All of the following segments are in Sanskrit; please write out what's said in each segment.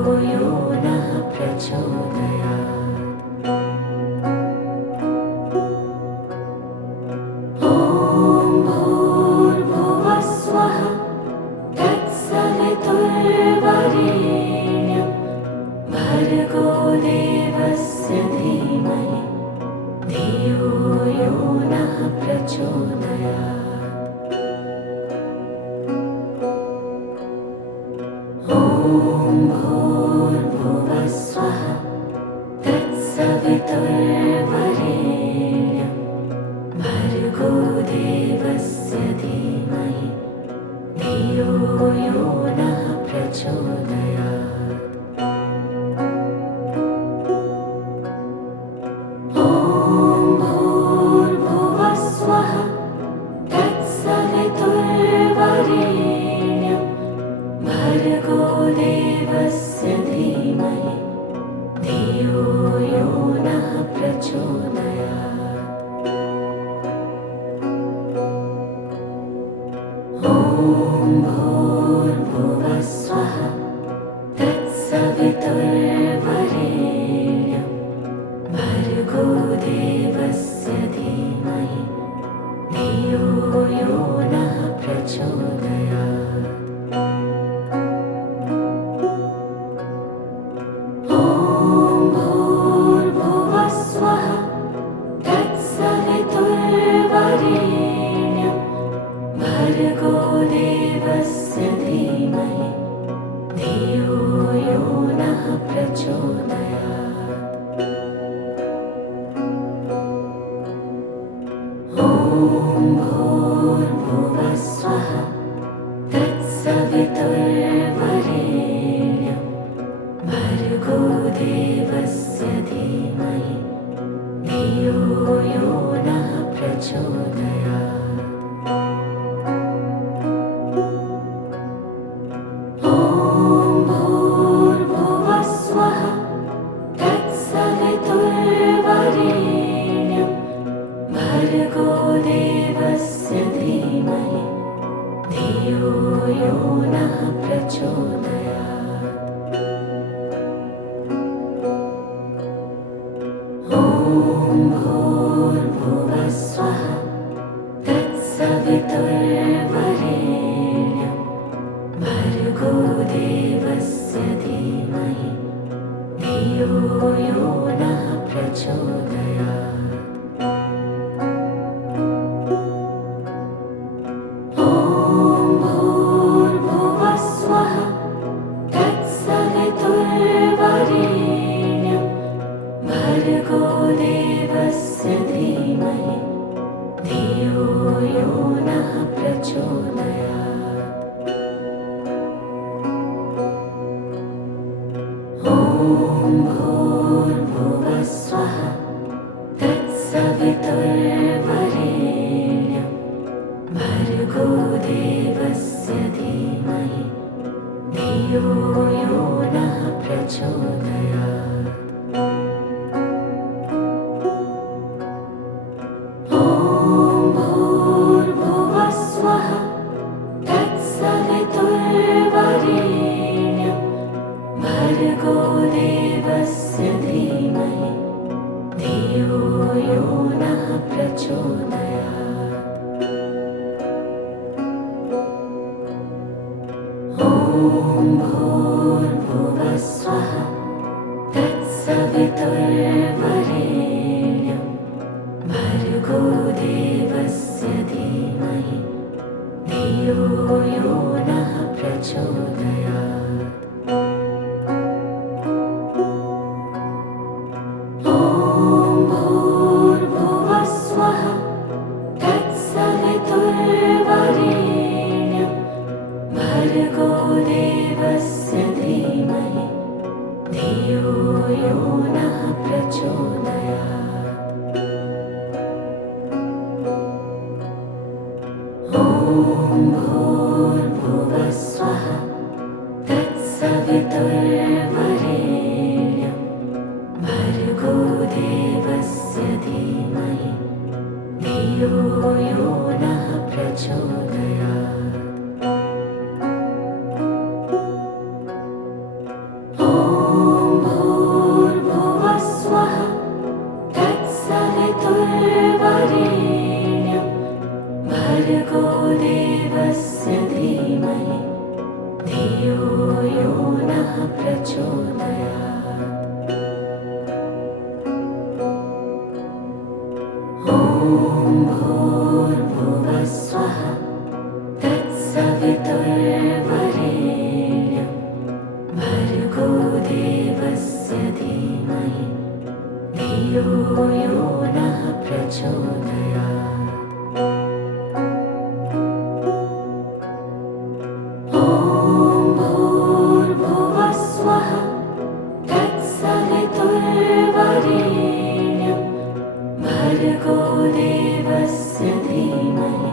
यो नः प्रचोदयात्। ॐ भूर्भुवः स्वः तत्सवितुर्वरेण्यं भर्गो देवस्य धीमहि धियो यो नः प्रचोदयात्। ॐ भूर्भुवः स्वः तत्सवितुर्वरेण्यं भर्गो देवस्य धीमहि धियो यो नः प्रचोदयात्। ॐ भूर्भुवः स्वः तत्सवितुर्वरेण्यं भर्गो देवस्य धीमहि धियो यो नः प्रचोदयात्। ॐ भूर्भुवः स्वः तत्सवितुर्वरेण्यं भर्गो देवस्य धीमहि धियो यो नः प्रचोदयात्। ॐ भूर्भुवः स्वः तत्सवितुर्वरेण्यं भर्गो देवस्य धीमहि धियो यो नः प्रचोदयात्। ॐ भूर्भुवः स्वः तत्सवितुर्वरेण्यं भर्गो देवस्य धीमहि धियो यो नः प्रचोदयात्। ॐ भूर्भुवः स्वः तत्सवितुर्वरेण्यं भर्गो देवस्य धीमहि धियो यो नः प्रचोदयात्। ॐ भूर्भुवः स्वः तत्सवितुर्वरेण्यं भर्गो देवस्य धीमहि धियो यो नः प्रचोदयात्। ॐ भूर्भुवः स्वः तत्सवितुर्वरेण्यं भर्गो देवस्य धीमहि धियो यो नः प्रचोदयात्। ॐ भूर्भुवः स्वः तत्सवितुर्वरेण्यं भर्गो देवस्य धीमहि धियो यो नः प्रचोदयात्। ॐ भूर्भुवः स्वः तत्सवितुर्वरेण्यं भर्गो देवस्य धीमहि धियो यो नः प्रचोदयात्। ॐ भूर्भुवः स्वः तत्सवितुर्वरेण्यं भर्गो देवस्य धीमहि धियो यो नः प्रचोदयात्। ॐ भूर्भुवः स्वः तत्सवितुर्वरेण्यं भर्गो देवस्य धीमहि धियो यो नः प्रचोदयात्। ॐ भूर्भुवः स्वः तत्सवितुर्वरेण्यं प्रचोदयात्। ॐ भूर्भुवः स्वः तत्सवितुर्वरेण्यं भर्गो देवस्य धीमहि धियो यो नः प्रचोदयात्। ॐ भूर्भुवः स्वः तत्सवितुर्वरेण्यं भर्गो देवस्य धीमहि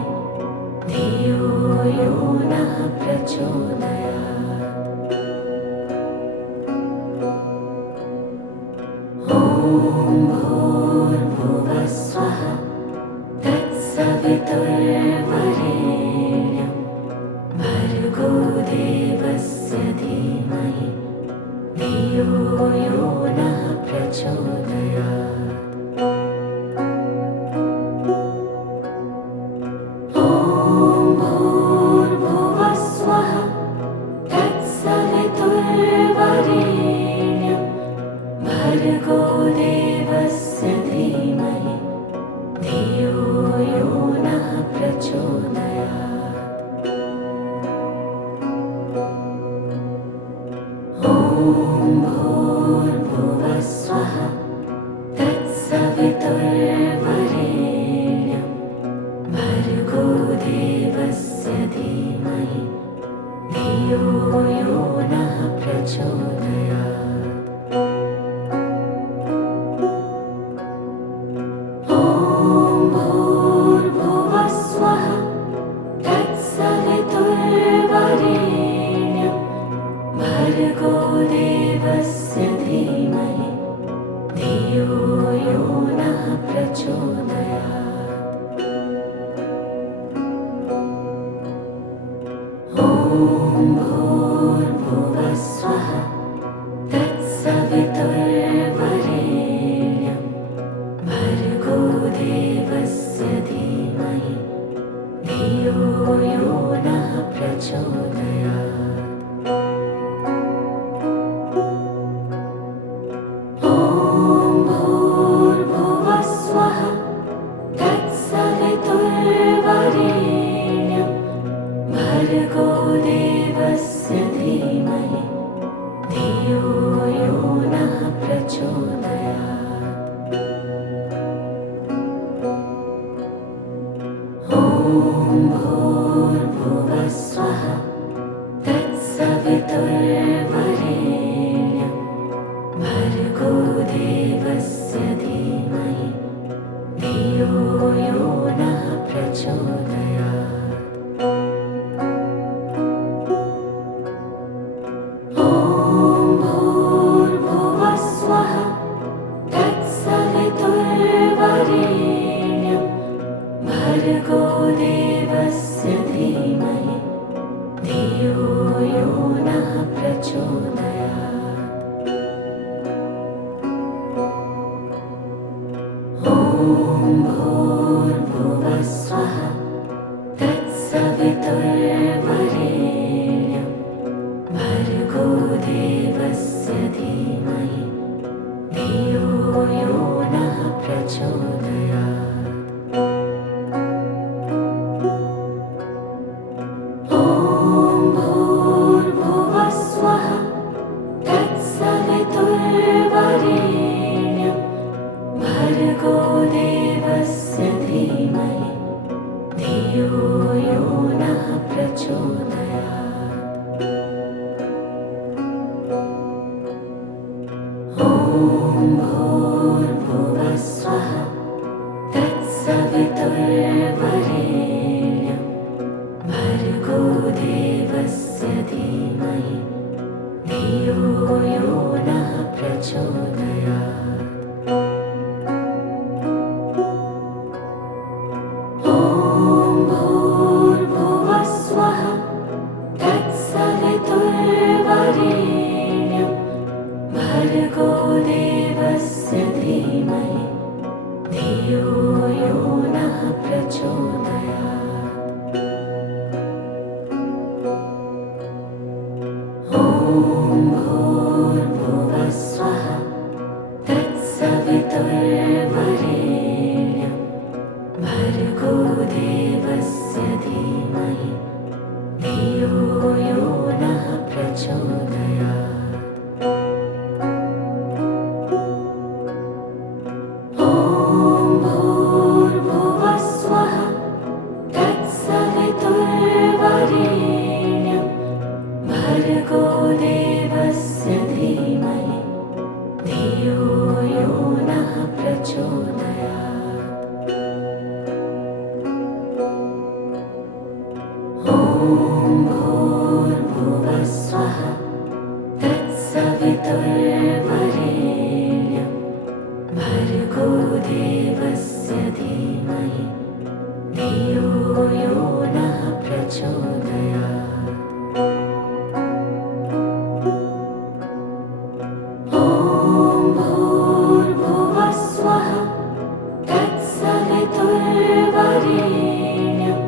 धियो यो नः प्रचोदयात्। ॐ भूर्भुवः स्वः तत्सवितुर्वरेण्यं भर्गो देवस्य धीमहि धियो यो नः प्रचोदयात्। ॐ भूर्भुवः स्वः तत्सवितुर्वरेण्यं भर्गो देवस्य धीमहि धियो यो नः प्रचोदयात्। ॐ भूर्भुवः स्वः तत्सवितुर्वरेण्यं भर्गो देवस्य धीमहि धियो यो नः प्रचोदयात्। ॐ भूर्भुवः स्वः तत्सवितुर्वरेण्यं भर्गो देवस्य धीमहि धियो यो नः प्रचोदयात्। ॐ भूर्भुवः स्वः तत्सवितुर्वरेण्यं भर्गो देवस्य धीमहि धियो यो नः प्रचोदयात्। ॐ भूर्भुवः स्वः तत्सवितुर्वरेण्यं भर्गो देवस्य धीमहि धियो यो नः प्रचोदयात्। ॐ भूर्भुवः स्वः तत्सवितुर्वरेण्यं भर्गो देवस्य धीमहि धियो यो नः प्रचोदयात्। ॐ भूर्भुवः स्वः तत्सवितुर्वरेण्यं भर्गो देवस्य धीमहि धियो यो नः प्रचोदयात्। ॐ भूर्भुवः स्वः तत्सवितुर्वरेण्यं भर्गो देवस्य धीमहि धियो यो नः प्रचोदयात्। ॐ भूर्भुवः स्वः तत्सवितुर्वरेण्यं भर्गो देवस्य धीमहि धियो यो नः प्रचोदयात्। ॐ भूर्भुवः स्वः तत्सवितुर्वरेण्यं भर्गो देवस्य धीमहि धियो यो नः प्रचोदयात्। ॐ धियो यो नः प्रचोदयात्। ॐ भूर्भुवः स्वः तत्सवितुर्वरेण्यं भर्गो देवस्य धीमहि धियो यो नः प्रचोदयात्। ॐ भूर्भुवः स्वः तत्सवितुर्वरेण्यं भर्गो देवस्य धीमहि धियो यो नः प्रचोदयात्। ॐ भूर्भुवः स्वः तत्सवितुर्वरेण्यं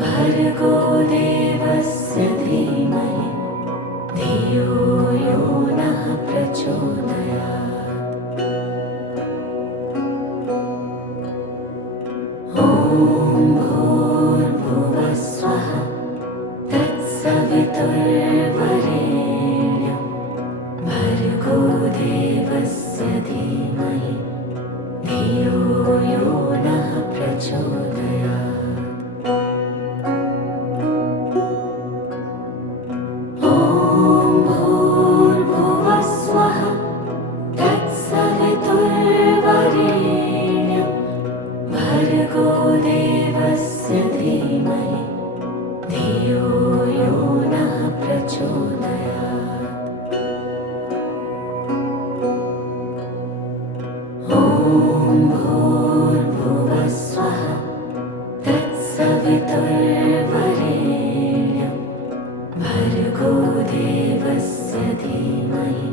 भर्गो देवस्य धीमहि धियो यो नः प्रचोदयात्। ॐ भूर्भुवः स्वः तत्सवितुर्वरेण्यं भर्गो देवस्य धीमहि धियो यो नः प्रचोदयात्। ॐ भूर्भुवः स्वः तत्सवितुर्वरेण्यं भर्गो देवस्य धीमहि धियो यो नः प्रचोदयात्। ॐ भूर्भुवः स्वः तत्सवितुर्वरेण्यं भर्गो देवस्य धीमहि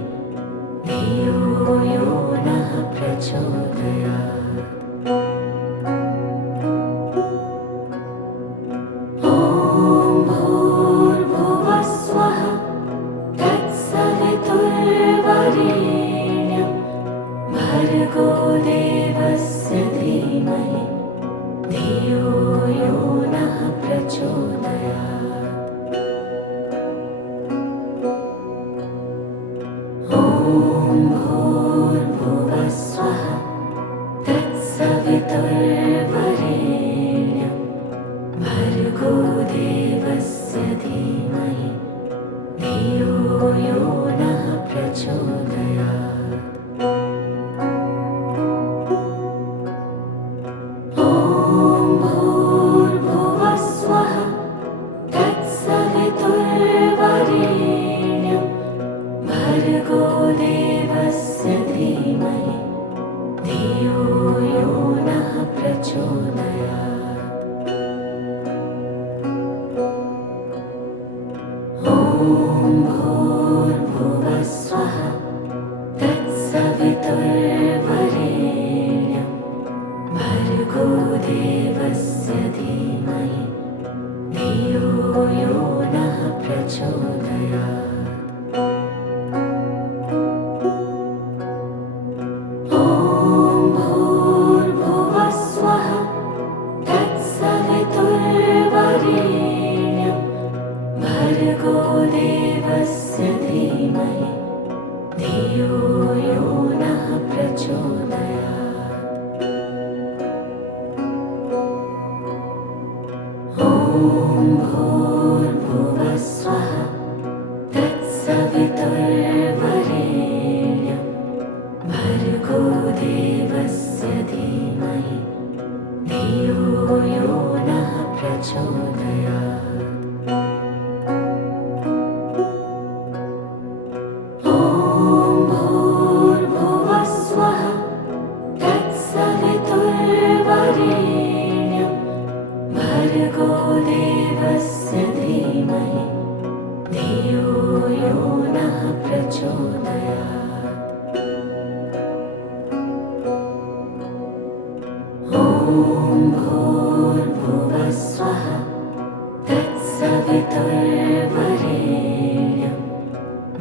धियो यो नः प्रचोदयात्। ॐ भूर्भुवः स्वः तत्सवितुर्वरेण्यं भर्गो देवस्य धीमहि धियो यो नः प्रचोदयात्। ॐ भूर्भुवः स्वः तत्सवितुर्वरेण्यं भर्गो देवस्य धीमहि धियो यो नः प्रचोदयात्। ॐ भूर्भुवः स्वः तत्सवितुर्वरेण्यं भर्गो देवस्य धीमहि धियो यो नः प्रचोदयात्। ॐ भूर्भुवः स्वः तत्सवितुर्वरेण्यं भर्गो देवस्य धीमहि धियो यो नः प्रचोदयात्। ॐ भूर्भुवः स्वः तत्सवितुर्वरेण्यं भर्गो देवस्य धीमहि धियो यो नः प्रचोदयात्। ॐ भूर्भुवः स्वः तत्सवितुर्वरेण्यं भर्गो देवस्य धीमहि धियो यो नः प्रचोदयात्। ॐ भूर्भुवः स्वः तत्सवितुर्वरेण्यं भर्गो देवस्य धीमहि धियो यो नः प्रचोदयात्। ॐ भूर्भुवः स्वः तत्सवितुर्वरेण्यं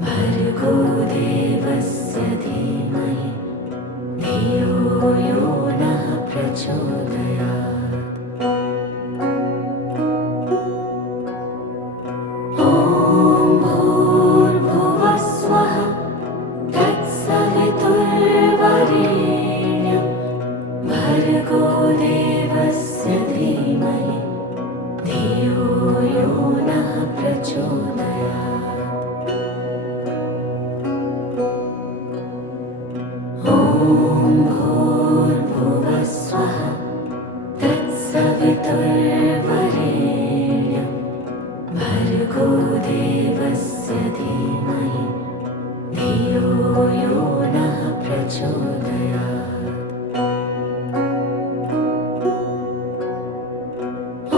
भर्गो देवस्य धीमहि धियो यो नः प्रचोदयात्। ॐ भर्गो देवस्य धीमहि धियो यो नः प्रचोदयात्। ॐ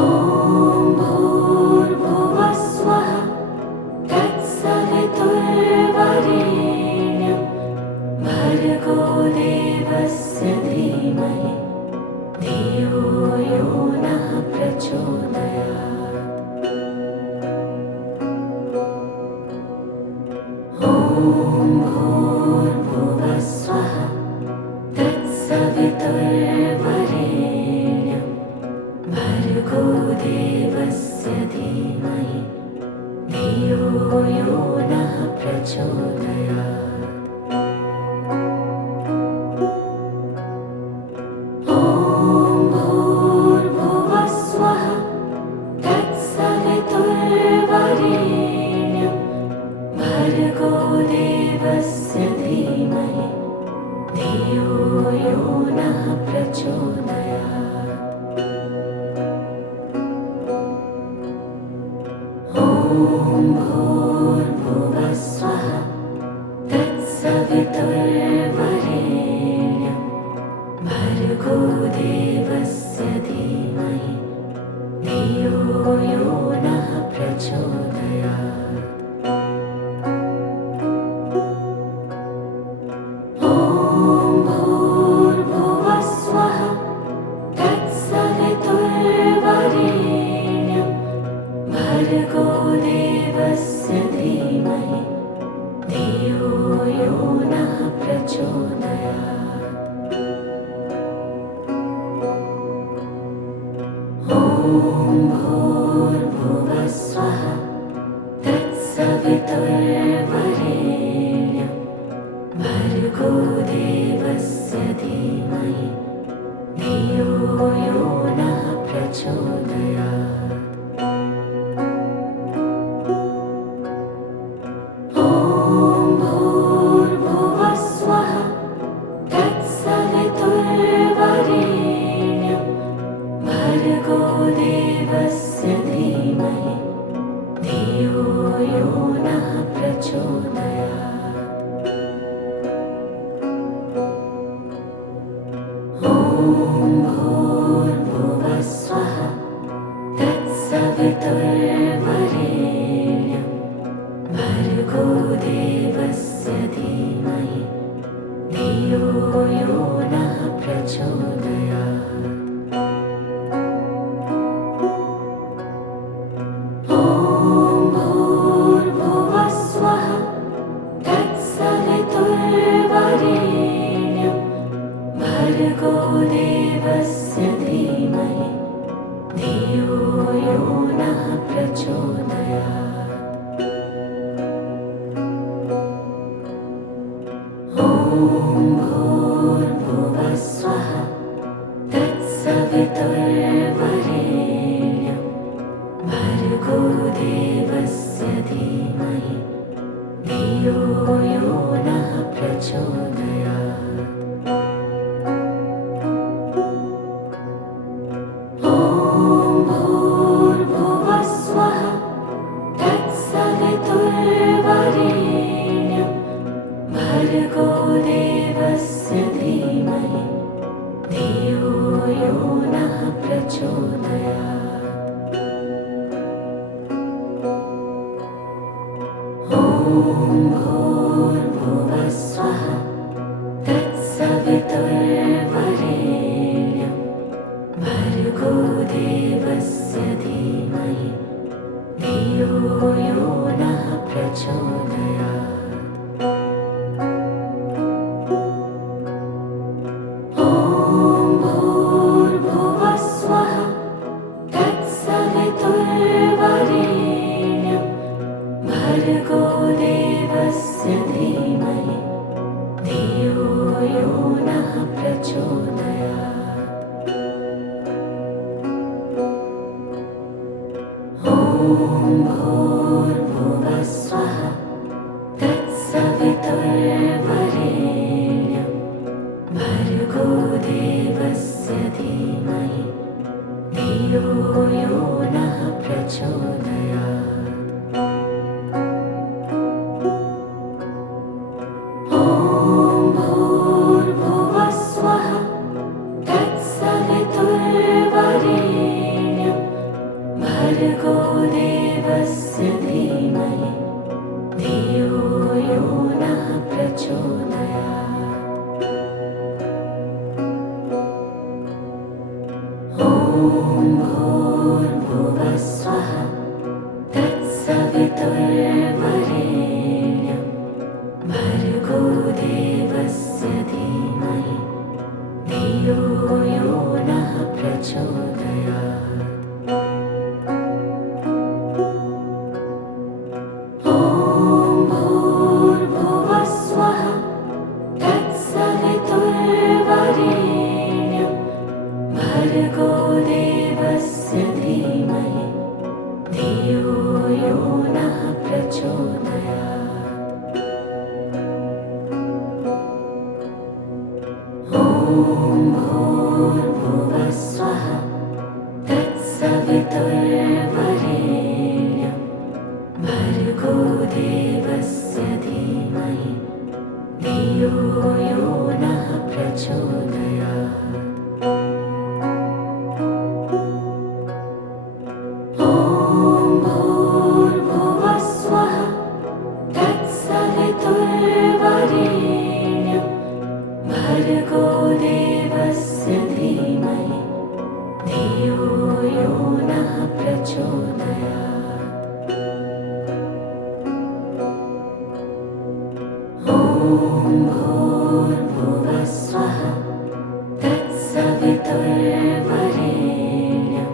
भूर्भुवः स्वः तत्सवितुर्वरेण्यं भर्गो देवस्य धीमहि धियो यो नः प्रचोदयात्। ॐ भूर्भुवः स्वः तत्सवितुर्वरेण्यं भर्गो देवस्य धीमहि धियो यो नः प्रचोदयात्। ॐ भूर्भुवः स्वः तत्सवितुर्वरेण्यं भर्गो देवस्य धीमहि धियो यो नः प्रचोदयात्। ॐ भूर्भुवः स्वः तत्सवितुर्वरेण्यं भर्गो देवस्य धीमहि धियो यो नः प्रचोदयात्। ॐ भूर्भुवः स्वः तत्सवितुर्वरेण्यं भर्गो देवस्य धीमहि धियो यो नः प्रचोदयात्। ॐ भूर्भुवः स्वः तत्सवितुर्वरेण्यं भर्गो देवस्य धीमहि धियो यो नः प्रचोदयात्। ॐ भूर्भुवः स्वः तत्सवितुर्वरेण्यं भर्गो देवस्य धीमहि धियो यो नः प्रचोदयात्। ॐ भूर्भुवः स्वः तत्सवितुर्वरेण्यं भर्गो देवस्य धीमहि धियो यो नः प्रचोदयात्। ॐ भूर्भुवः स्वः तत्सवितुर्वरेण्यं भर्गो देवस्य धीमहि धियो यो नः प्रचोदयात्। ॐ भूर्भुवः स्वः तत्सवितुर्वरेण्यं भर्गो देवस्य धीमहि धियो यो नः प्रचोदयात्। ॐ भूर्भुवः स्वः तत्सवितुर्वरेण्यं भर्गो देवस्य धीमहि धियो यो नः प्रचोदयात्। ॐ भूर्भुवः स्वः तत्सवितुर्वरेण्यं भर्गो देवस्य धीमहि धियो यो नः प्रचोदयात्। ॐ भूर्भुवः स्वः तत्सवितुर्वरेण्यं भर्गो देवस्य धीमहि धियो यो नः प्रचोदयात्। ॐ भूर्भुवः स्वः तत् प्रचोदयात्। ॐ भूर्भुवः स्वः तत्सवितुर्वरेण्यं भर्गो देवस्य धीमहि धियो यो नः प्रचोदयात्। ॐ भूर्भुवः स्वः तत्सवितुर्वरेण्यं भर्गो देवस्य धीमहि धियो यो नः प्रचोदयात्। ॐ भूर्भुवः स्वः तत्सवितुर्वरेण्यं भर्गो देवस्य धीमहि धियो यो नः प्रचोदयात्। ॐ भूर्भुवः स्वः तत्सवितुर्वरेण्यं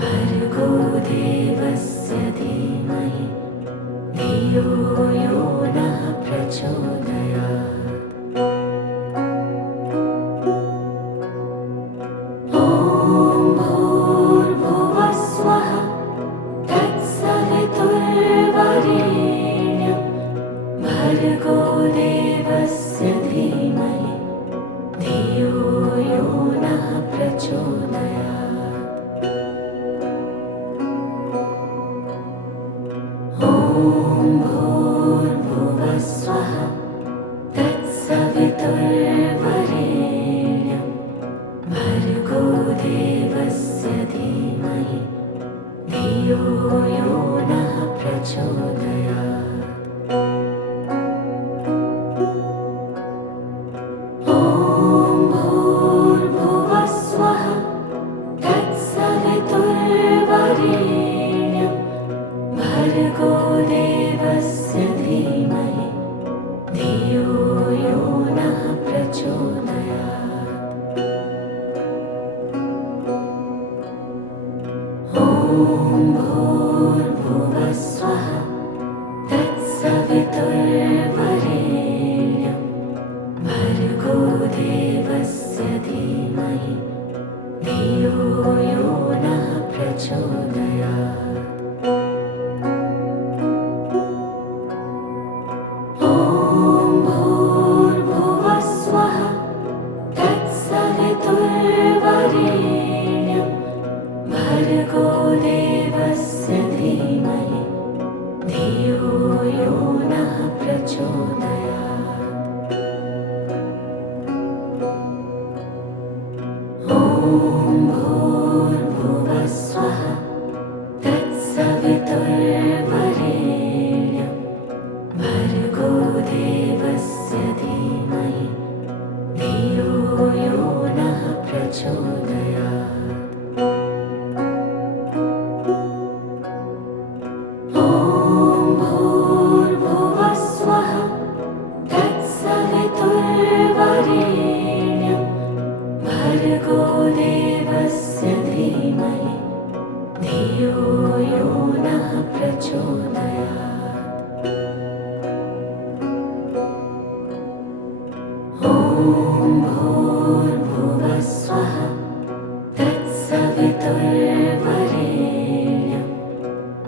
भर्गो देवस्य धीमहि धियो यो नः प्रचोदयात्। ॐ भूर्भुवः स्वः तत्सवितुर्वरेण्यं भर्गो देवस्य धीमहि धियो यो नः प्रचोदयात्। ॐ भूर्भुवः स्वः तत्सवितुर्वरेण्यं भर्गो देवस्य धीमहि धियो यो नः प्रचोदयात्। ॐ भूर्भुवः स्वः तत्सवितुर्वरेण्यं भर्गो देवस्य धीमहि धियो यो नः प्रचोदयात्। ॐ भूर्भुवः स्वः तत्सवितुर्वरेण्यं भर्गो देवस्य धीमहि धियो यो नः प्रचोदयात्। ॐ भूर्भुवः स्वः तत्सवितुर्वरेण्यं भर्गो देवस्य धीमहि धियो यो नः प्रचोदयात्। ॐ भूर्भुवः स्वः तत्सवितुर्वरेण्यं भर्गो देवस्य धीमहि धियो यो नः प्रचोदयात्। ॐ भूर्भुवः स्वः तत्सवितुर्वरेण्यं भर्गो देवस्य धीमहि धियो यो नः प्रचोदयात्। ॐ भूर्भुवः स्वः तत्सवितुर्वरेण्यं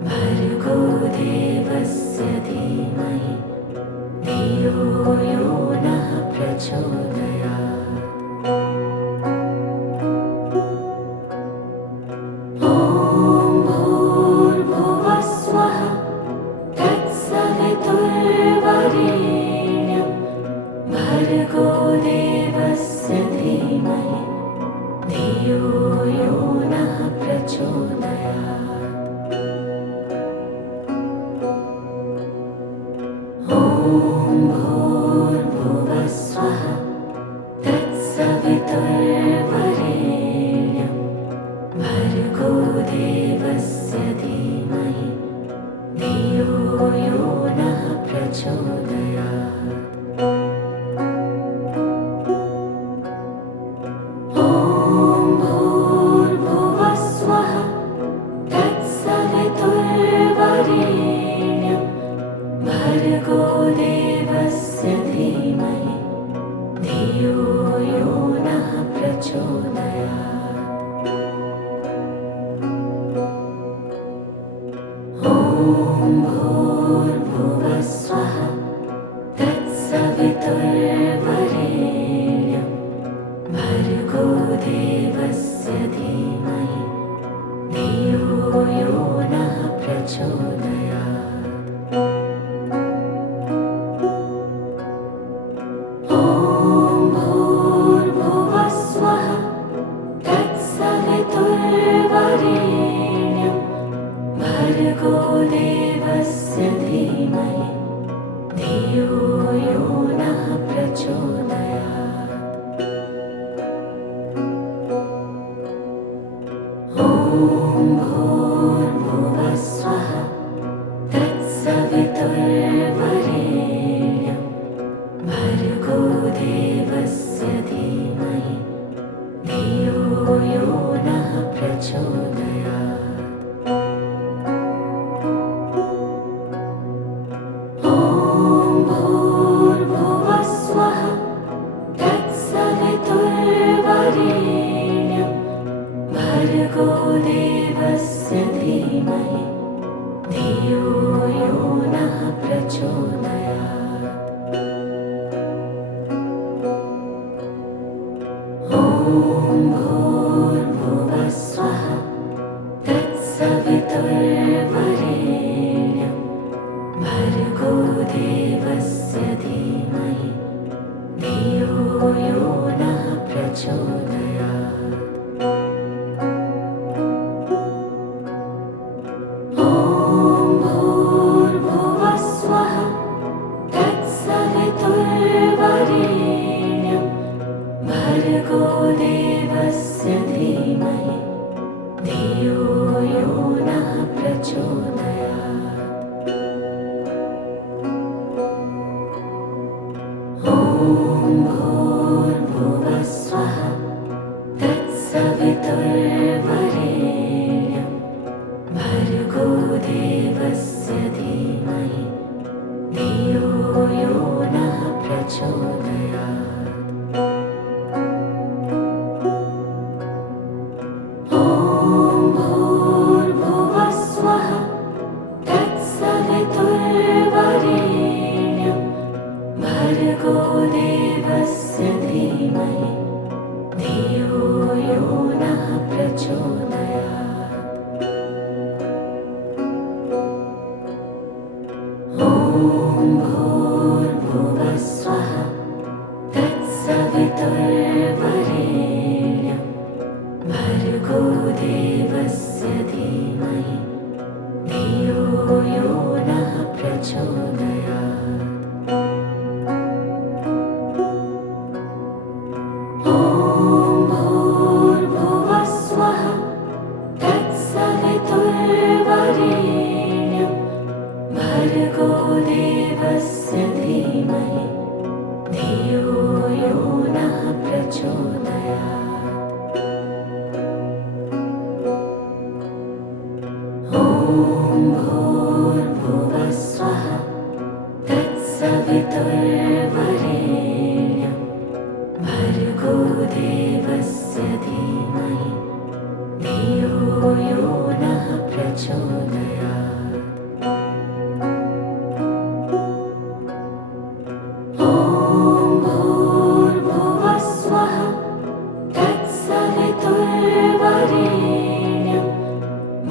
भर्गो देवस्य धीमहि धियो यो नः प्रचोदयात्। ॐ भूर्भुवः स्वः तत्सवितुर्वरेण्यं भर्गो देवस्य धीमहि धियो यो नः प्रचोदयात्। ॐ भूर्भुवः स्वः तत्सवितुर्वरेण्यं भर्गो देवस्य धीमहि धियो यो नः प्रचोदयात्। ॐ भूर्भुवः ॐ भूर्भुवः स्वः तत्सवितुर्वरेण्यं भर्गो देवस्य धीमहि धियो यो नः प्रचोदयात्। ॐ भूर्भुवः स्वः तत्सवितुर्वरेण्यं भर्गो देवस्य धीमहि धियो यो नः प्रचोदयात्। ॐ भूर्भुवः स्वः तत्सवितुर्वरेण्यं भर्गो देवस्य धीमहि धियो यो नः प्रचोदयात्। ॐ भूर्भुवः स्वः तत्सवितुर्वरेण्यं भर्गो देवस्य धीमहि धियो यो नः प्रचोदयात्। ॐ भूर्भुवः स्वः तत्सवितुर्वरेण्यं भर्गो देवस्य धीमहि धियो यो नः प्रचोदयात्। ॐ भूर्भुवः स्वः तत्सवितुर्वरेण्यं भर्गो देवस्य धीमहि धियो यो नः प्रचोदयात्। ॐ भूर्भुवः स्वः तत्सवितुर्वरेण्यं भर्गो देवस्य धीमहि धियो यो नः प्रचोदयात्। ॐ भूर्भुवः स्वः तत्सवितुर्वरेण्यं भर्गो देवस्य धीमहि धियो यो नः प्रचोदयात्। ॐ भूर्भुवः स्वः तत्सवितुर्वरेण्यं भर्गो देवस्य धीमहि धियो यो नः प्रचोदयात्। ॐ भूर्भुवः स्वः तत्सवितुर्वरेण्यं भर्गो देवस्य धीमहि धियो यो नः प्रचोदयात्। ॐ भूर्भुवः स्वः तत्सवितुर्वरेण्यं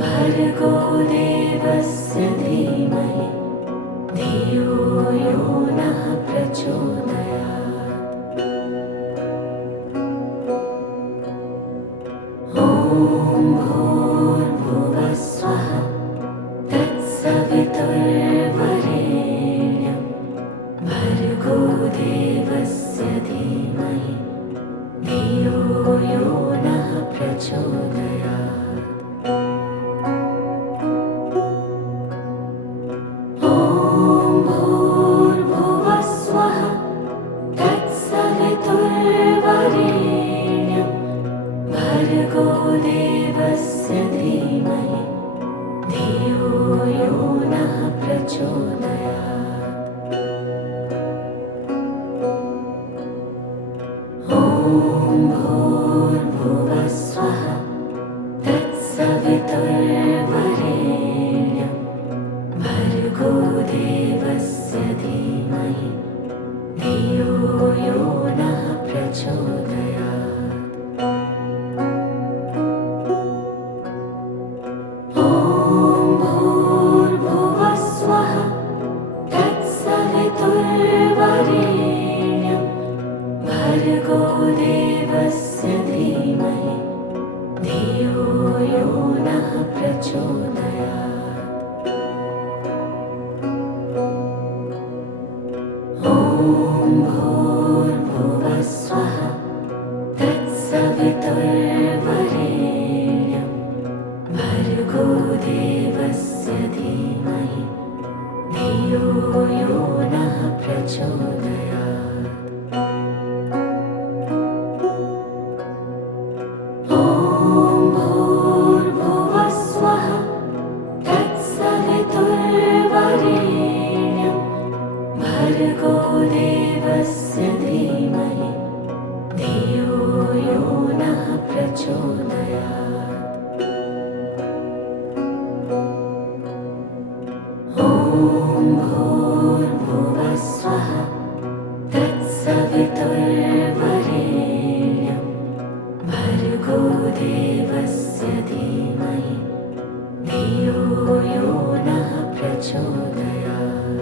भर्गो देवस्य धीमहि धियो यो नः प्रचोदयात्। ॐ भूर्भुवः स्वः तत्सवितुर्वरेण्यं भर्गो देवस्य धीमहि धियो यो नः प्रचोदयात्। ॐ भूर्भुवः स्वः तत्सवितुर्वरेण्यं भर्गो देवस्य धीमहि धियो यो नः प्रचोदयात्। ॐ भूर्भुवः स्वः तत्सवितुर्वरेण्यं भर्गो देवस्य धीमहि धियो यो नः प्रचोदयात्। ॐ भूर्भुवः धियो यो नः प्रचोदयात्। ॐ भूर्भुवः स्वः तत्सवितुर्वरेण्यं भर्गो देवस्य धीमहि धियो यो नः प्रचोदयात्। ॐ भूर्भुवः स्वः तत्सवितुर्वरेण्यं भर्गो देवस्य धीमहि धियो यो नः प्रचोदयात्।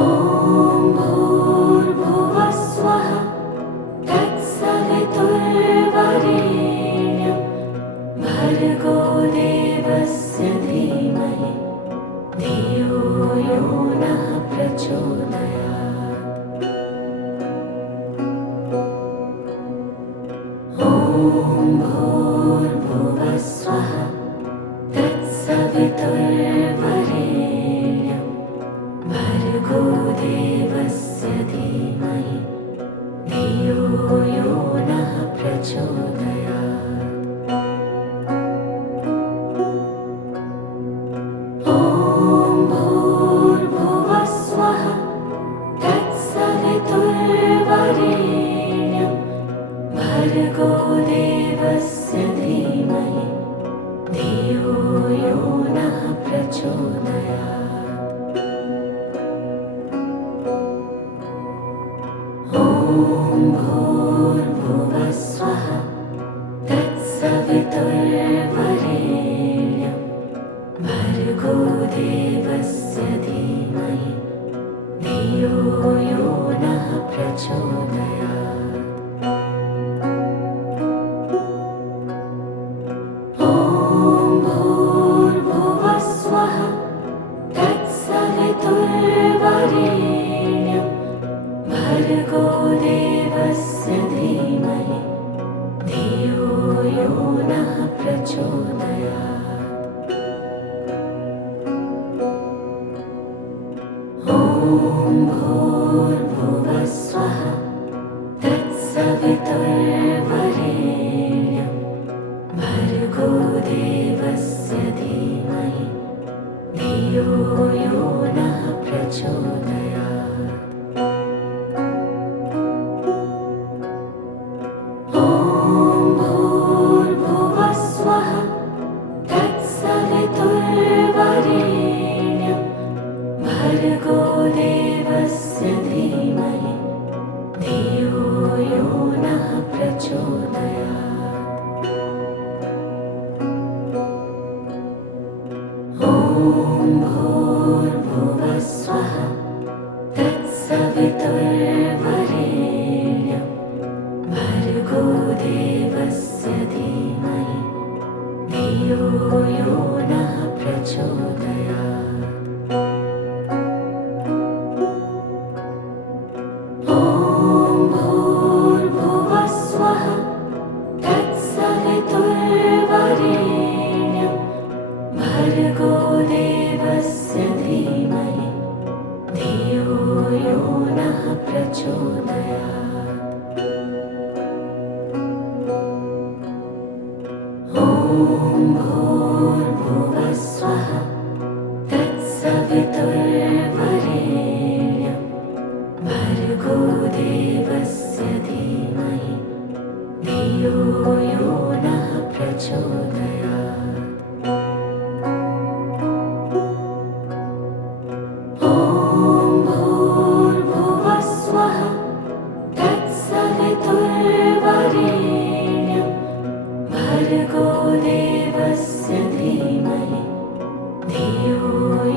ॐ भूर्भुवः स्वः तत्सवितुर्वरेण्यं भर्गो देवस्य धीमहि धियो यो नः प्रचोदयात्। ॐ भूर्भुवः स्वः तत्सवितुर्वरेण्यं भर्गो देवस्य धीमहि धियो यो नः प्रचोदयात्। ॐ भूर्भुवः स्वः तत्सवितुर्वरेण्यं भर्गो देवस्य धीमहि धियो यो नः प्रचोदयात्। ॐ भूर्भुवः स्वः तत्सवितुर्वरेण्यं भर्गो देवस्य धीमहि धियो यो नः प्रचोदयात्। ॐ भूर्भुवः स्वः तत्सवितुर्वरेण्यं भर्गो देवस्य धीमहि धियो यो नः प्रचोदयात्। ॐ भूर्भुवः स्वः तत्सवितुर्वरेण्यं भर्गो देवस्य धीमहि धियो यो नः प्रचोदयात्। ॐ भूर्भुवः स्वः तत्सवितुर्वरेण्यं भर्गो देवस्य धीमहि धियो यो नः प्रचोदयात्। ॐ भूर्भुवः स्वः तत्सवितुर्वरेण्यं भर्गो देवस्य धीमहि धियो यो नः प्रचोदयात्। ॐ भूर्भुवः स्वः तत्सवितुर्वरेण्यं भर्गो देवस्य धीमहि धियो यो नः प्रचोदयात्। ॐ भूर्भुवः स्वः तत्सवितुर्वरेण्यं भर्गो देवस्य धीमहि धियो यो नः प्रचोदयात्। ॐ भूर्भुवः स्वः तत्सवितुर्वरेण्यं भर्गो देवस्य धीमहि धियो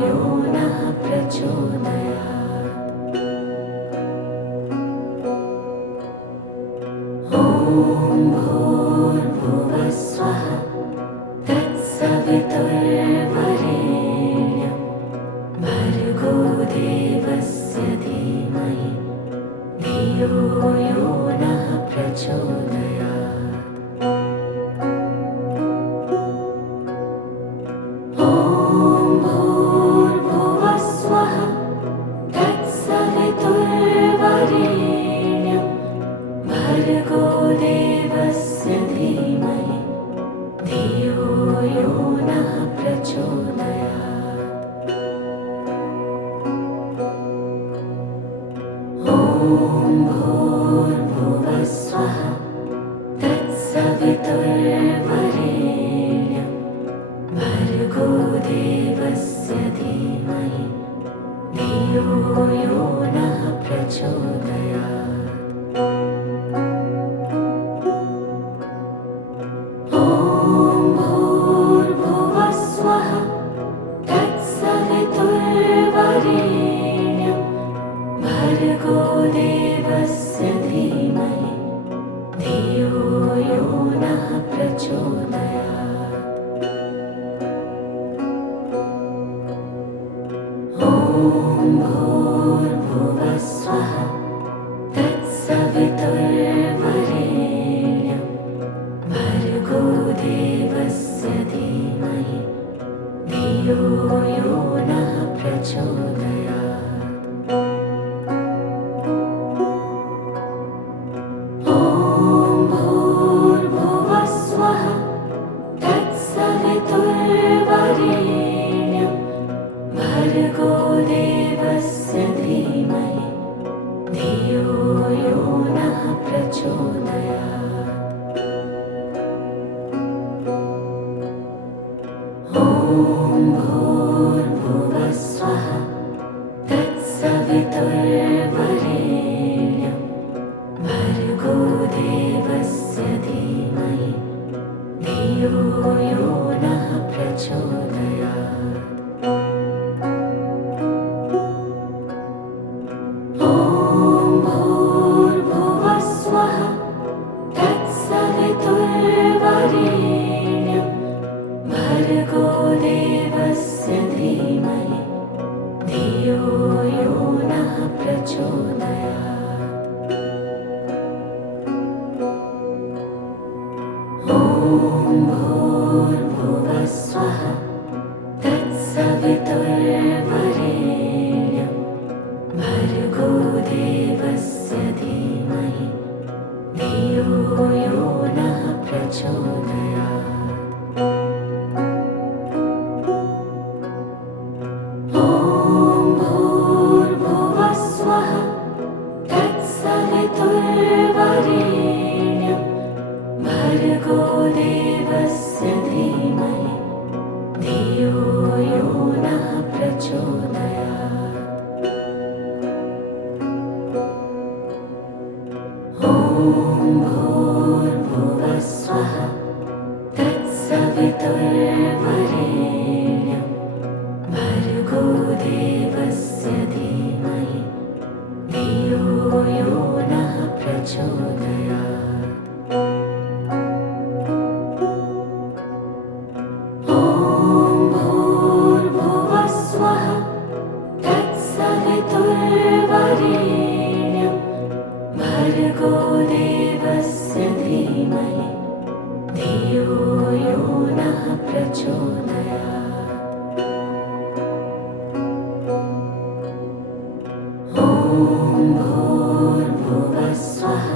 यो नः प्रचोदयात्। ॐ भूर्भुवः स्वः तत्सवितुर्वरेण्यं भर्गो देवस्य धीमहि धियो यो नः प्रचोदयात्। ॐ यो नः प्रचोदयात्। ॐ भूर्भुवस्वः तत्सवितुर्वरेण्यं भर्गो देवस्य धीमहि धियो यो नः प्रचोदयात्। ॐ भूर्भुवस्वः तत्सवितुर्वरेण्यं भर्गो देवस्य धीमहि धियो यो नः प्रचोदयात्। ॐ भूर्भुवस्वः तत्सवितुर्वरेण्यं भर्गो देवस्य धीमहि धियो यो नः प्रचोदयात्। ॐ भूर्भुवस्वः तत्सवितुर्वरेण्यं भर्गो देवस्य धीमहि धियो यो नः प्रचोदयात्। ॐ भूर्भुवस्वः तत्सवितुर्वरेण्यं भर्गो देवस्य धीमहि धियो यो नः प्रचोदयात्। ॐ भूर्भुवस्वः तत्सवितुर्वरेण्यं भर्गो देवस्य धीमहि धियो यो नः प्रचोदयात्। ॐ भूर्भुवस्वः तत्सवितुर्वरेण्यं भर्गो देवस्य धीमहि धियो यो नः प्रचोदयात्। ॐ भूर्भुवस्वः तत्सवितुर्वरेण्यं भर्गो देवस्य धीमहि धियो यो नः प्रचोदयात्। ॐ भूर्भुवस्वः तत्सवितुर्वरेण्यं भर्गो देवस्य धीमहि धियो यो नः प्रचोदयात्। ॐ भूर्भुवस्वः तत्सवितुर्वरेण्यं भर्गो देवस्य धीमहि धियो यो नः प्रचोदयात्। ॐ भूर्भुवस्वः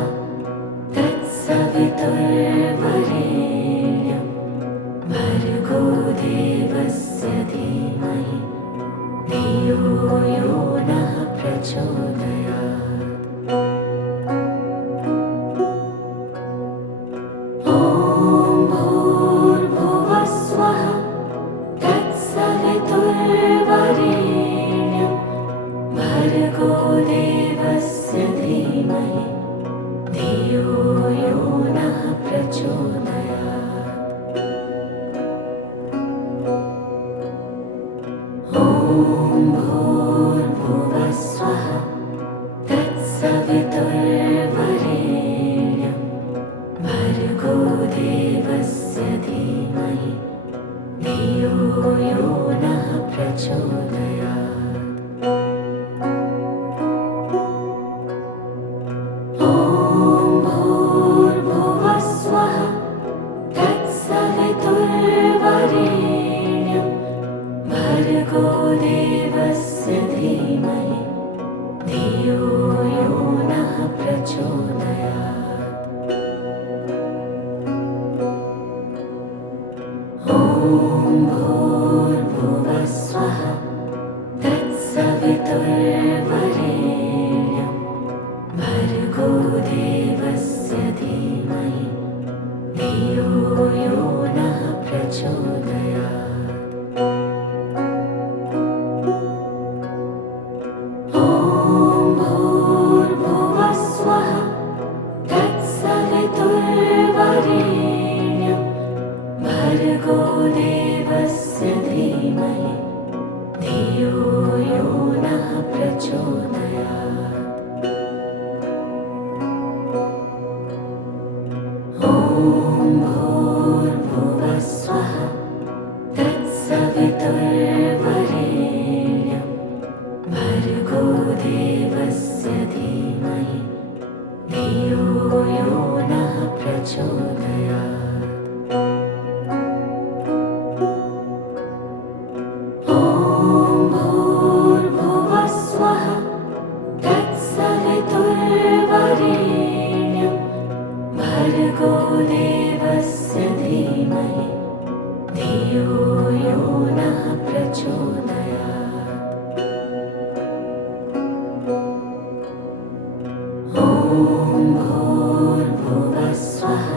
तत्सवितुर्वरेण्यं भर्गो देवस्य धीमहि धियो यो नः प्रचोदयात्। ॐ भूर्भुवस्वः तत्सवितुर्वरेण्यं भर्गो देवस्य धीमहि धियो यो नः प्रचोदयात्। ॐ भूर्भुवस्वः तत्सवितुर्वरेण्यं भर्गो देवस्य धीमहि धियो यो नः प्रचोदयात्। ॐ भूर्भुवस्वः तत्सवितुर्वरेण्यं भर्गो देवस्य धीमहि धियो यो नः प्रचोदयात्। ॐ भूर्भुवस्वः तत्सवितुर्वरेण्यं भर्गो देवस्य धीमहि धियो यो नः प्रचोदयात्। ॐ भूर्भुवस्वः तत्सवितुर्वरेण्यं भर्गो देवस्य धीमहि धियो यो नः प्रचोदयात्। ॐ भूर्भुवस्वः तत्सवितुर्वरेण्यं भर्गो देवस्य धीमहि धियो यो नः प्रचोदयात्। ॐ भूर्भुवस्वः तत्सवितुर्वरेण्यं भर्गो देवस्य धीमहि धियो यो नः प्रचोदयात्। ॐ भूर्भुवस्वः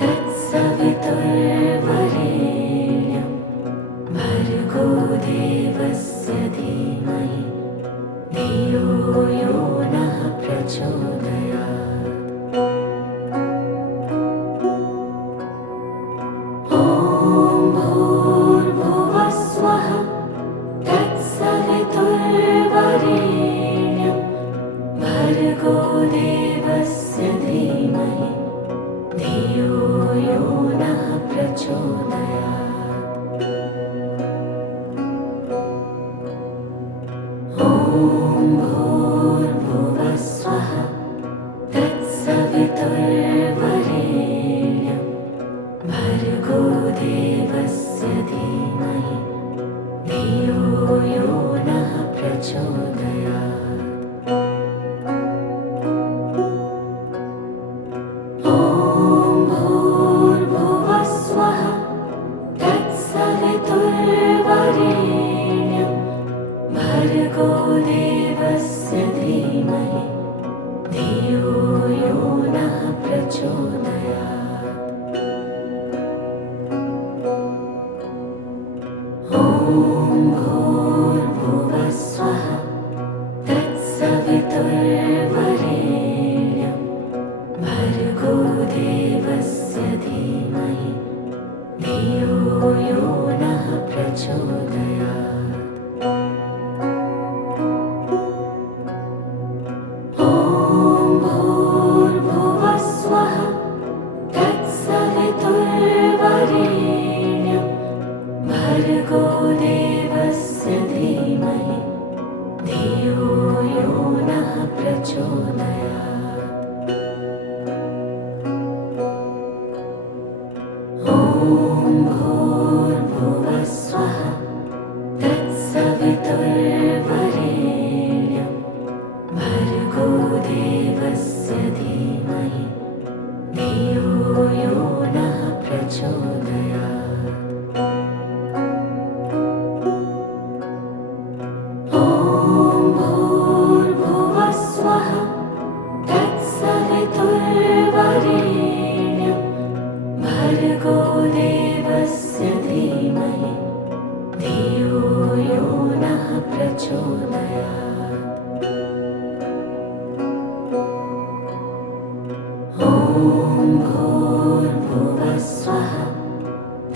तत्सवितुर्वरेण्यं भर्गो देवस्य धीमहि धियो यो नः प्रचोदयात्। ॐ भूर्भुवस्वः तत्सवितुर्वरेण्यं भर्गो देवस्य धीमहि धियो यो नः प्रचोदयात्। ॐ भूर्भुवस्वः तत्सवितुर्वरेण्यं भर्गो देवस्य धीमहि धियो यो नः प्रचोदयात्। ॐ भूर्भुवस्वः तत्सवितुर्वरेण्यं भर्गो देवस्य धीमहि धियो यो नः प्रचोदयात्। ॐ भूर्भुवस्वः तत्सवितुर्वरेण्यं भर्गो देवस्य धीमहि धियो यो नः प्रचोदयात्। ॐ भूर्भुवस्वः तत्सवितुर्वरेण्यं भर्गो देवस्य धीमहि धियो यो नः प्रचोदयात्। ॐ भूर्भुवस्वः तत्सवितुर्वरेण्यं भर्गो देवस्य धीमहि धियो यो नः प्रचोदयात्। ॐ भूर्भुवस्वः तत्सवितुर्वरेण्यं भर्गो देवस्य धीमहि धियो यो नः प्रचोदयात्। ॐ भूर्भुवस्वः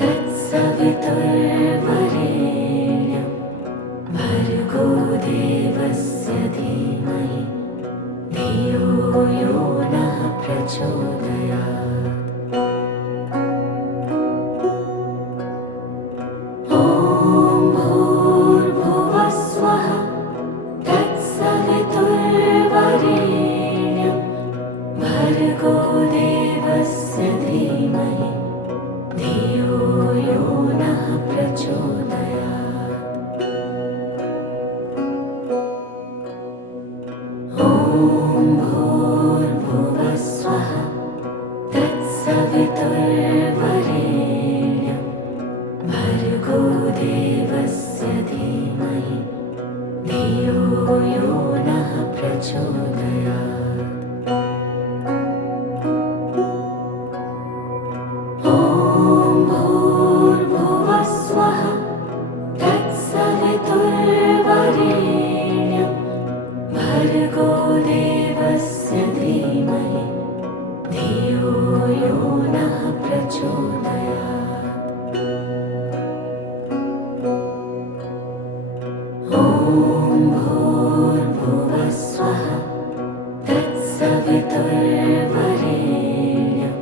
तत्सवितुर्वरेण्यं भर्गो देवस्य धीमहि धियो यो नः प्रचोदयात्। ॐ भूर्भुवस्वः तत्सवितुर्वरेण्यं भर्गो देवस्य धीमहि धियो यो नः प्रचोदयात्। ॐ भूर्भुवस्वः भर्गो देवस्य धीमहि धियो यो नः प्रचोदयात्। ॐ भूर्भुवः स्वः तत्सवितुर्वरेण्यं भर्गो देवस्य धीमहि धियो यो नः प्रचोदयात्। ॐ भूर्भुवः स्वः तत्सवितुर्वरेण्यं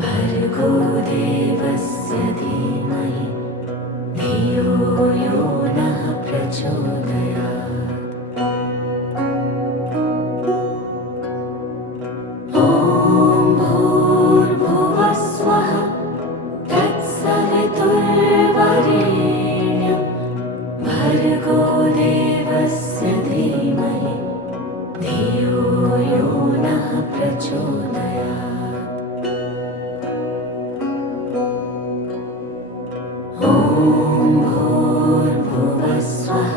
भर्गो देवस्य धीमहि धियो यो नः प्रचोदयात्। ॐ भूर्भुवः स्वः तत्सवितुर्वरेण्यं भर्गो देवस्य धीमहि धियो यो नः प्रचोदयात्। ॐ भूर्भुवः स्वः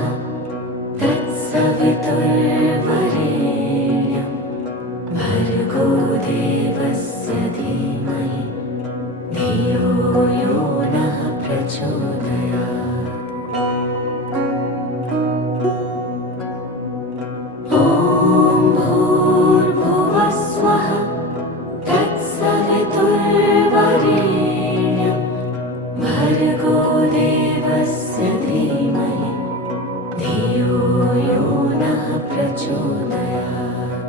तत्सवितुर्वरेण्यं भर्गो देवस्य धीमहि धियो यो नः प्रचोदयात्। ॐ भूर्भुवः स्वः तत्सवितुर्वरेण्यं भर्गो देवस्य धीमहि धियो यो नः प्रचोदयात्।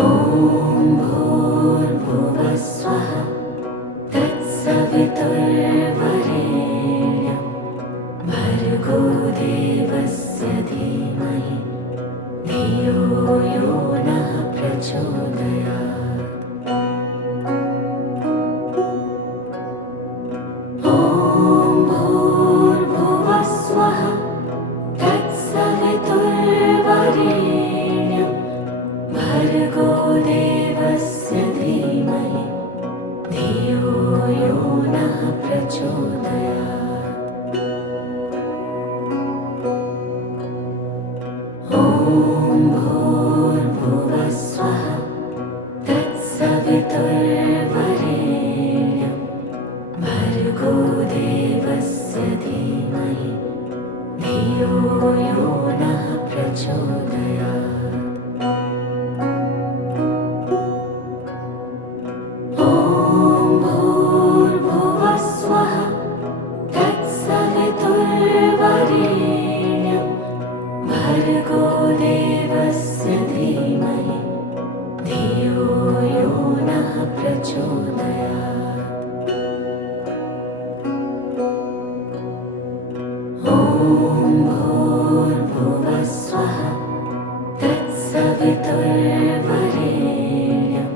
ॐ भूर्भुवः स्वः तत्सवितुर्वरेण्यं भर्गो देवस्य धीमहि धियो यो नः प्रचोदयात्। ॐ भूर्भुवः स्वः तत्सवितुर्वरेण्यं भर्गो देवस्य धीमहि धियो यो नः प्रचोदयात्। ॐ भूर्भुवः स्वः तत्सवितुर्वरेण्यं भर्गो देवस्य धीमहि धियो यो नः प्रचोदयात्। ॐ भूर्भुवः स्वः तत्सवितुर्वरेण्यं भर्गो देवस्य धीमहि धियो यो नः प्रचोदयात्। ॐ भूर्भुवः स्वः तत्सवितुर्वरेण्यं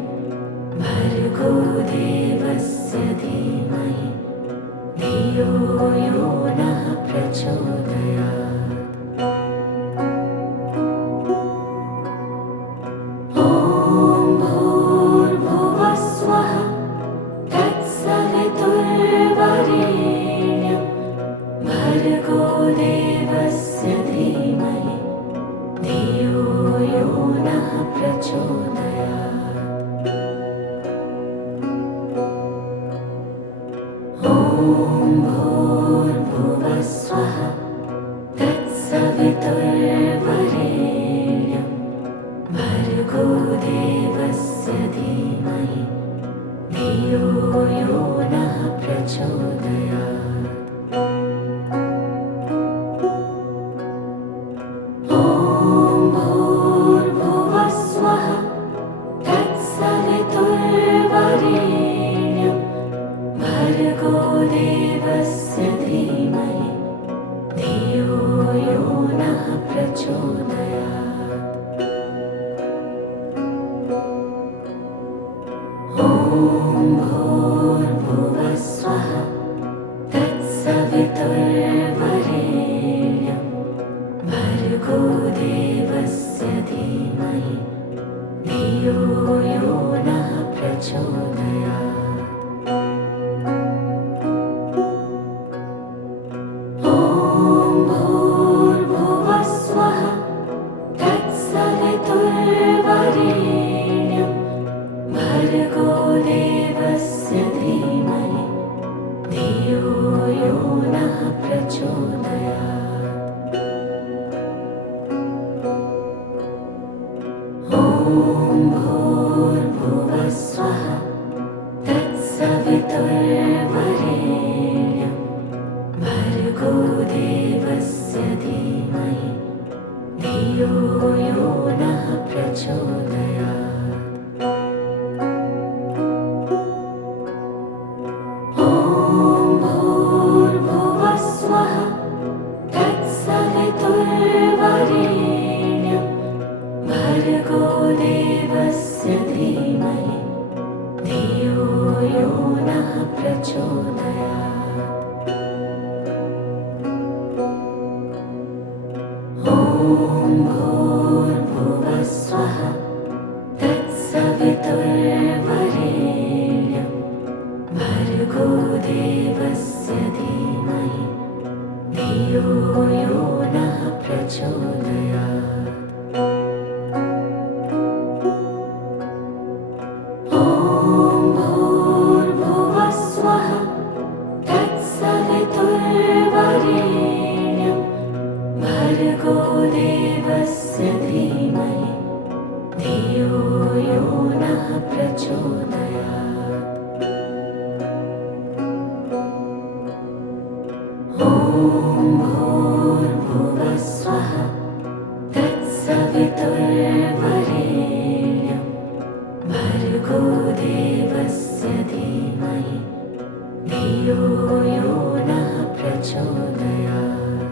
भर्गो देवस्य धीमहि धियो यो नः प्रचोदयात्। ॐ भूर्भुवः स्वः तत्सवितुर्वरेण्यं भर्गो देवस्य धीमहि धियो यो नः प्रचोदयात्। ॐ भूर्भुवः स्वः तत्सवितुर्वरेण्यं भर्गो देवस्य धीमहि धियो यो नः प्रचोदयात्। ॐ भूर्भुवः स्वः तत्सवितुर्वरेण्यं भर्गो देवस्य धीमहि धियो यो नः प्रचोदयात्। ॐ भूर्भुवः स्वः तत्सवितुर्वरेण्यं भर्गो देवस्य धीमहि धियो यो नः प्रचोदयात्। ॐ भूर्भुवः स्वः तत्सवितुर्वरेण्यं भर्गो देवस्य धीमहि धियो यो नः प्रचोदयात्। ॐ भूर्भुवः स्वः तत्सवितुर्वरेण्यं भर्गो देवस्य धीमहि धियो यो नः प्रचोदयात्। ॐ भूर्भुवः स्वः तत्सवितुर्वरेण्यं भर्गो देवस्य धीमहि धियो यो नः प्रचोदयात्। ॐ भूर्भुवः स्वः तत्सवितुर्वरेण्यं भर्गो देवस्य धीमहि धियो यो नः प्रचोदयात्।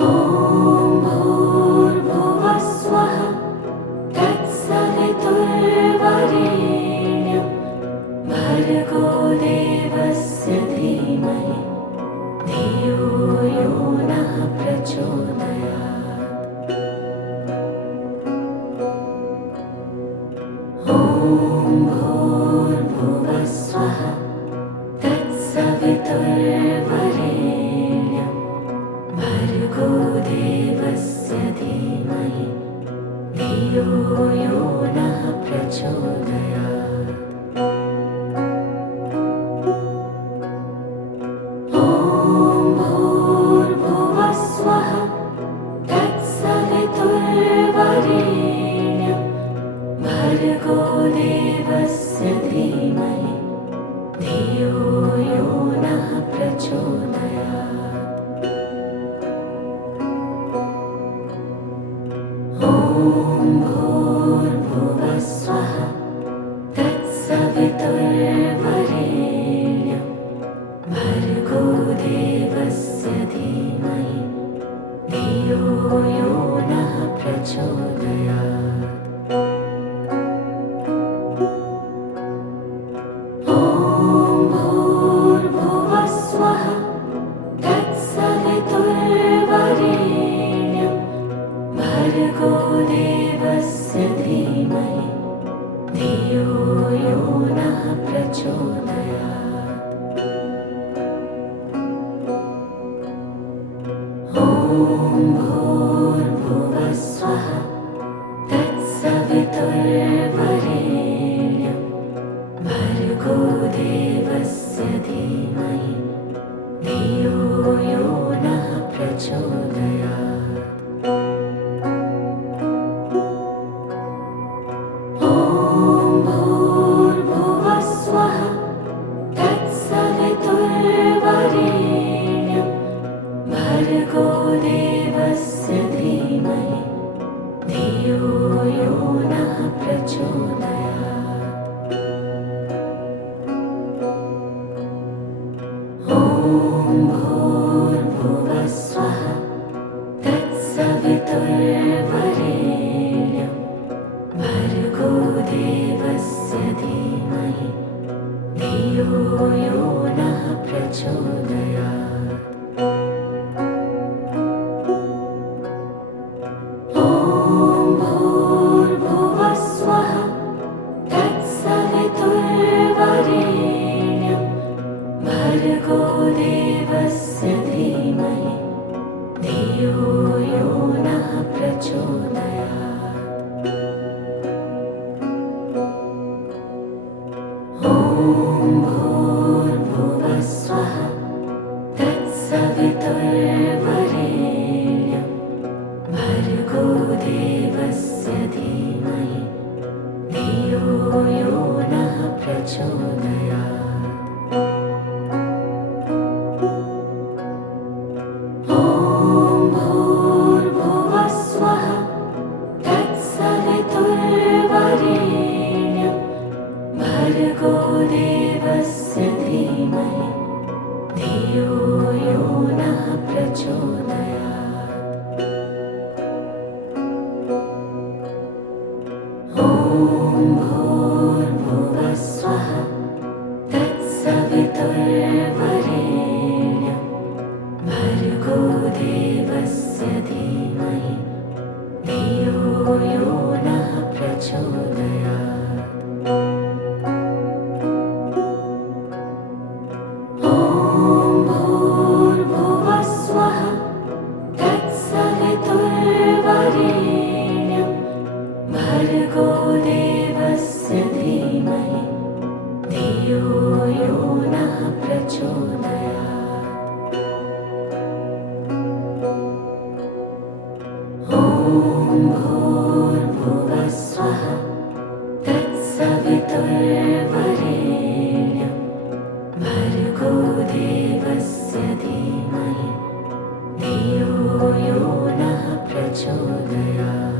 ॐ भूर्भुवः स्वः तत्सवितुर्वरेण्यं भर्गो देवस्य धीमहि धियो यो नः प्रचोदयात्। ॐ भूर्भुवः स्वः तत्सवितुर्वरेण्यं भर्गो देवस्य धीमहि धियो यो नः प्रचोदयात्। ॐ भूर्भुवः स्वः तत्सवितुर्वरेण्यं भर्गो देवस्य धीमहि धियो यो नः प्रचोदयात्। ॐ भूर्भुवः स्वः तत्सवितुर्वरेण्यं भर्गो देवस्य धीमहि धियो यो नः प्रचोदयात्। ॐ भूर्भुवः स्वः तत्सवितुर्वरेण्यं भर्गो देवस्य धीमहि धियो यो नः प्रचोदयात्। ॐ भूर्भुवः स्वः तत्सवितुर्वरेण्यं भर्गो देवस्य धीमहि धियो यो नः प्रचोदयात्। ॐ भूर्भुवः स्वः तत्सवितुर्वरेण्यं भर्गो देवस्य धीमहि धियो यो नः प्रचोदयात्। ॐ भूर्भुवः स्वः तत्सवितुर्वरेण्यं भर्गो देवस्य धीमहि धियो यो नः प्रचोदयात्। ॐ भूर्भुवः स्वः तत्सवितुर्वरेण्यं भर्गो देवस्य धीमहि धियो यो नः प्रचोदयात्। ॐ भूर्भुवः स्वः ॐ भूर्भुवः स्वः तत्सवितुर्वरेण्यं भर्गो देवस्य धीमहि धियो यो नः प्रचोदयात्। ॐ भूर्भुवः स्वः तत्सवितुर्वरेण्यं भर्गो देवस्य धीमहि धियो यो नः प्रचोदयात्। ॐ भूर्भुवः स्वः तत्सवितुर्वरेण्यं भर्गो देवस्य धीमहि धियो यो नः प्रचोदयात्। ॐ भूर्भुवः स्वः तत्सवितुर्वरेण्यं भर्गो देवस्य धीमहि धियो यो नः प्रचोदयात्।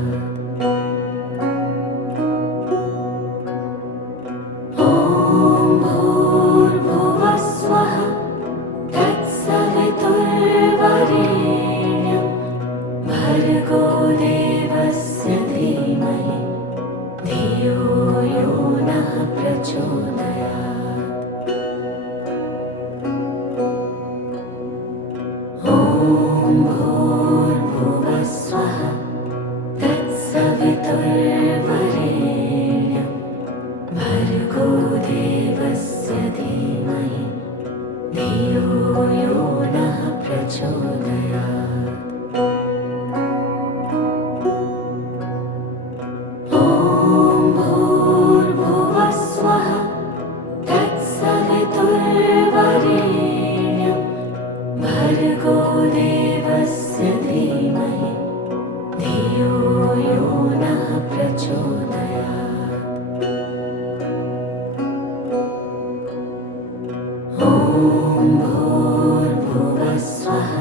ॐ भूर्भुवः स्वः तत्सवितुर्वरेण्यं भर्गो देवस्य धीमहि धियो यो नः प्रचोदयात्। ॐ भूर्भुवः स्वः तत्सवितुर्वरेण्यं भर्गो देवस्य धीमहि धियो यो नः प्रचोदयात्। ॐ भूर्भुवः स्वः तत्सवितुर्वरेण्यं भर्गो देवस्य धीमहि धियो यो नः प्रचोदयात्। ॐ भूर्भुवः स्वः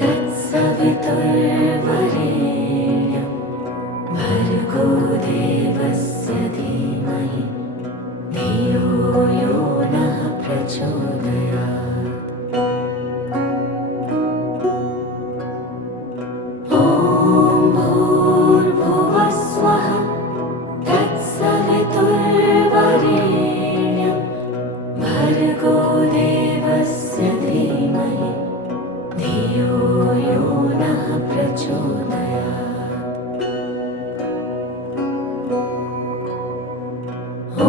तत्सवितुर्वरेण्यं भर्गो देवस्य धीमहि धियो यो नः प्रचोदयात्। ॐ भूर्भुवः स्वः तत्सवितुर्वरेण्यं भर्गो देवस्य धीमहि धियो यो नः प्रचोदयात्। ॐ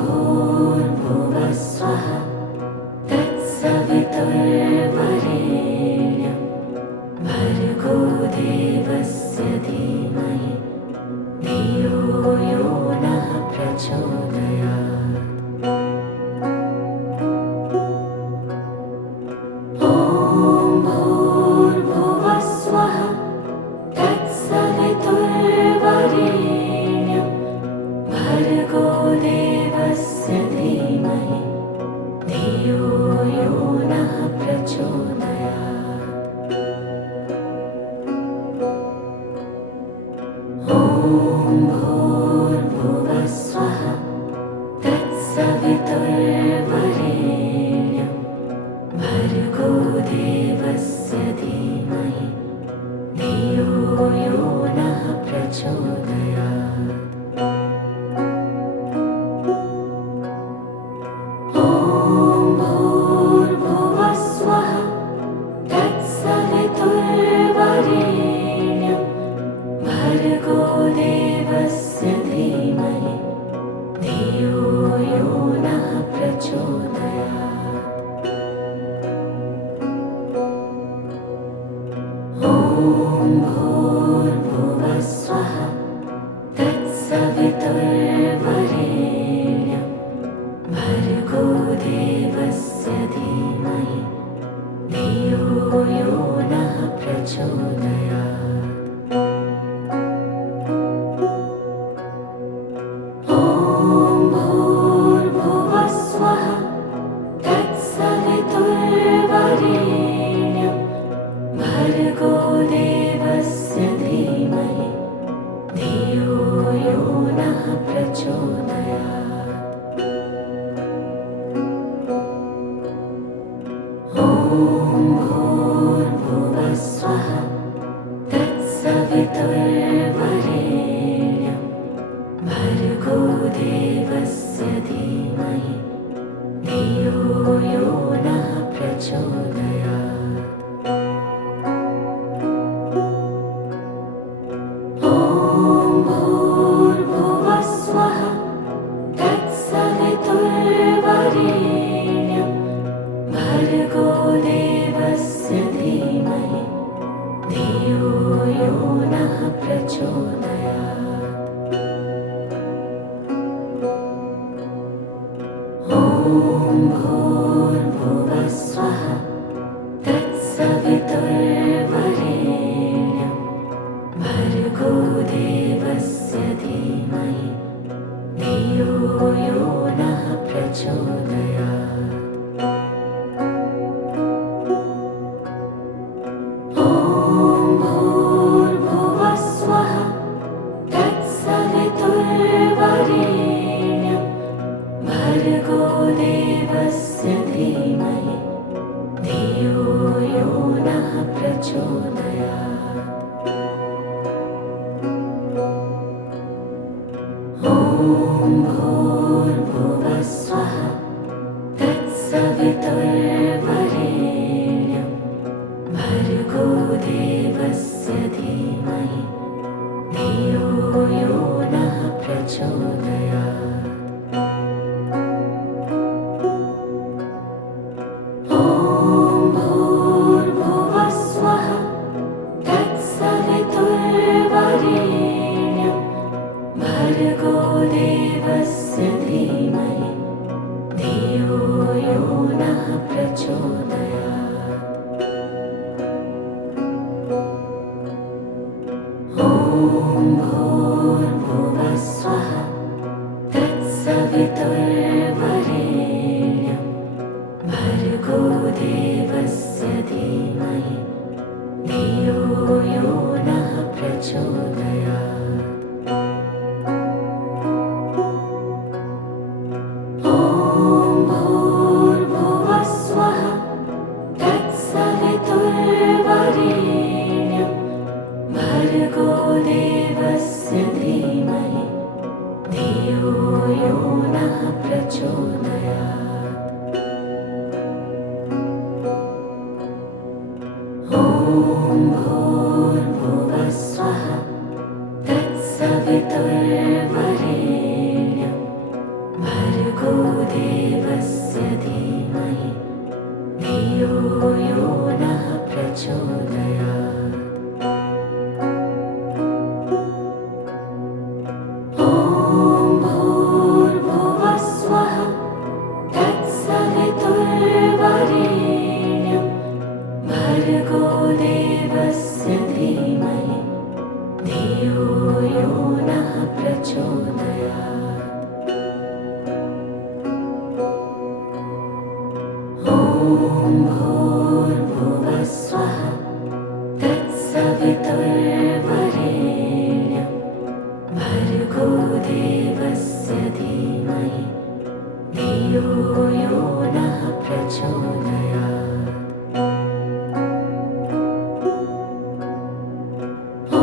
भूर्भुवः स्वः तत्सवितुर्वरेण्यं भर्गो देवस्य धीमहि धियो यो नः प्रचोदयात्। ॐ भूर्भुवः स्वः तत्सवितुर्वरेण्यं भर्गो देवस्य धीमहि धियो यो नः प्रचोदयात्। ॐ भूर्भुवः स्वः प्रचोदयात्। ॐ भूर्भुवस्वः तत्सवितुर्वरेण्यं भर्गो देवस्य धीमहि धियो यो नः प्रचोदयात्। ॐ भूर्भुवस्वः तत्सवितुर्वरेण्यं भर्गो देवस्य धीमहि धियो यो नः प्रचोदयात्। ॐ भूर्भुवस्वः तत्सवितुर्वरेण्यं भर्गो देवस्य धीमहि धियो यो नः प्रचोदयात्। ॐ भूर्भुवस्वः तत्सवितुर्वरेण्यं भर्गो देवस्य धीमहि धियो यो नः प्रचोदयात्। ॐ भूर्भुवस्वः तत्सवितुर्वरेण्यं भर्गो देवस्य धीमहि धियो यो नः प्रचोदयात्। ॐ भूर्भुवस्वः तत्सवितुर्वरेण्यं भर्गो देवस्य धीमहि धियो यो नः प्रचोदयात्। ॐ भूर्भुवस्वः तत्सवितुर्वरेण्यं भर्गो देवस्य धीमहि धियो यो नः प्रचोदयात्। ॐ भूर्भुवस्वः तत्सवितुर्वरेण्यं भर्गो देवस्य धीमहि धियो यो नः प्रचोदयात्। ॐ भूर्भुवस्वः तत्सवितुर्वरेण्यं भर्गो देवस्य धीमहि धियो यो नः प्रचोदयात्। ॐ भूर्भुवस्वः तत्सवितुर्वरेण्यं भर्गो देवस्य धीमहि धियो यो नः प्रचोदयात्। ॐ भूर्भुवस्वः तत्सवितुर्वरेण्यं भर्गो देवस्य धीमहि धियो यो नः प्रचोदयात्। ॐ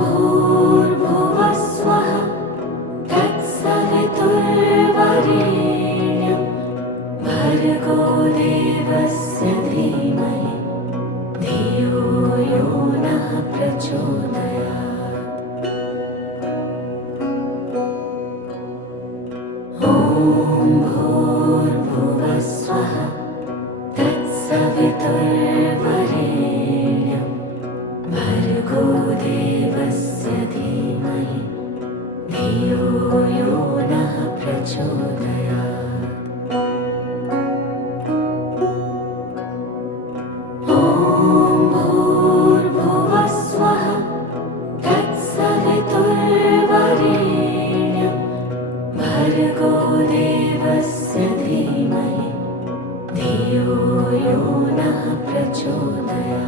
भूर्भुवस्वः तत्सवितुर्वरेण्यं भर्गो देवस्य धीमहि धियो यो नः प्रचोदयात्। ॐ भूर्भुवस्वः तत्सवितुर्वरेण्यं भर्गो देवस्य धीमहि धियो यो नः प्रचोदयात्। ॐ भूर्भुवस्वः तत्सवितुर्वरेण्यं भर्गो देवस्य धीमहि धियो यो नः प्रचोदयात्।